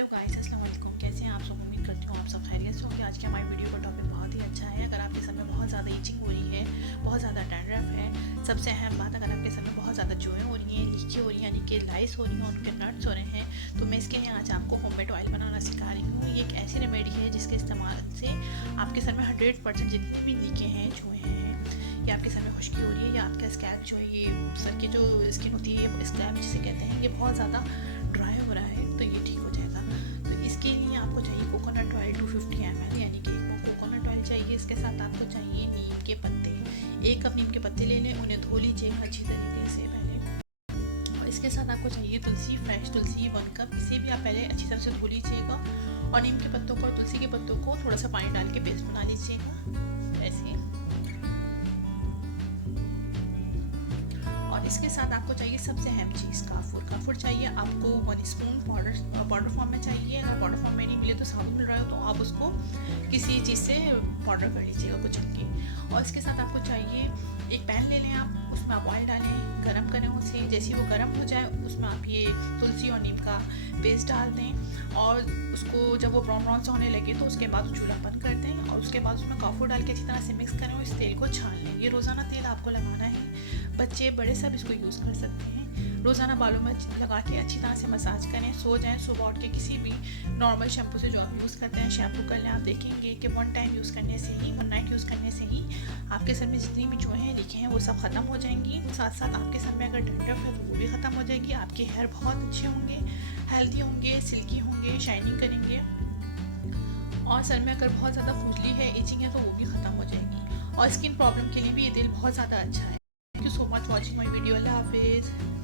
Hello guys, अस्सलाम वालेकुम। कैसे हैं आप सब? उम्मीद करती हूँ आप सब खैरियत से होंगे। आज के हमारी वीडियो का टॉपिक बहुत ही अच्छा है। अगर आपके सर में बहुत ज़्यादा ईचिंग हो रही है, बहुत ज़्यादा डैंड्रफ है, सबसे अहम बात, अगर आपके सर में बहुत ज़्यादा जुएँ हो रही हैं, लीकें हो रही हैं, यानी कि लाइस हो रही हैं, उनके नट्स हो रहे हैं, तो मैं इसके लिए आज आपको होममेड ऑयल बनाना सिखा रही हूँ। ये एक ऐसी रेमेडी है जिसके इस्तेमाल से आपके सर में 100% जितनी भी लीकें हैं, जुएँ हैं, या आपके सर में खुश्की हो रही है, या आपका स्कैल्प जो है, ये सर की जो स्किन होती है, स्कैल्प जिसे कहते हैं, ये बहुत ज़्यादा ड्राई हो रहा है, तो ये ठीक हो जाएगा। तो इसके लिए आपको चाहिए कोकोनट ऑयल 250 ml, यानी कि एक कोकोनट ऑयल चाहिए। इसके साथ आपको चाहिए नीम के पत्ते। 1 कप नीम के पत्ते ले लें, उन्हें धो लीजिएगा अच्छी तरीके से पहले। और इसके साथ आपको चाहिए तुलसी, फ्रेश तुलसी 1 कप। इसे भी आप पहले अच्छी तरह से धो लीजिएगा और नीम के पत्तों को और तुलसी के पत्तों को थोड़ा सा पानी डाल के पेस्ट बना लीजिएगा ऐसे। और इसके साथ आपको चाहिए सबसे अहम चीज़ काफूर। काफूर चाहिए आपको 1 स्पून पाउडर फॉर्म में चाहिए। अगर पाउडर फॉर्म में नहीं मिले तो साबुन मिल रहा हो तो आप उसको किसी चीज़ से पाउडर कर लीजिएगा कुछ के। और इसके साथ आपको चाहिए एक पैन ले लें आप, उसमें आप ऑयल डालें, गरम करें उसे। जैसे वो गरम हो जाए उसमें आप ये तुलसी और नीम का पेस्ट डाल दें और उसको जब वो ब्राउन ब्राउन सा होने लगे तो उसके बाद चूल्हा बंद कर दें और उसके बाद उसमें काफूर डाल के अच्छी तरह से मिक्स करें और इस तेल को छान लें। ये रोज़ाना तेल आपको लगाना है, बच्चे बड़े सब इसको यूज़ कर सकते हैं। रोज़ाना बालों में लगा के अच्छी तरह से मसाज करें, सो जाएं, सुबह उठ के किसी भी नॉर्मल शैम्पू से जो आप यूज़ करते हैं शैम्पू कर लें। आप देखेंगे कि 1 टाइम यूज़ करने से ही, 1 नाइट यूज़ करने से ही आपके सर में जितनी भी जुएँ हैं, लीकें हैं, वो सब ख़त्म हो जाएंगी। साथ साथ आपके सर में अगर डैंड्रफ है तो वो भी ख़त्म हो जाएगी। आपके हेयर बहुत अच्छे होंगे, हेल्दी होंगे, सिल्की होंगे, शाइनिंग करेंगे। और सर में अगर बहुत ज़्यादा खुजली है, इचिंग है, तो वो भी ख़त्म हो जाएगी। और स्किन प्रॉब्लम के लिए भी ये तेल बहुत ज़्यादा अच्छा है। Thank you so much watching my video. अल्लाह हाफिज़।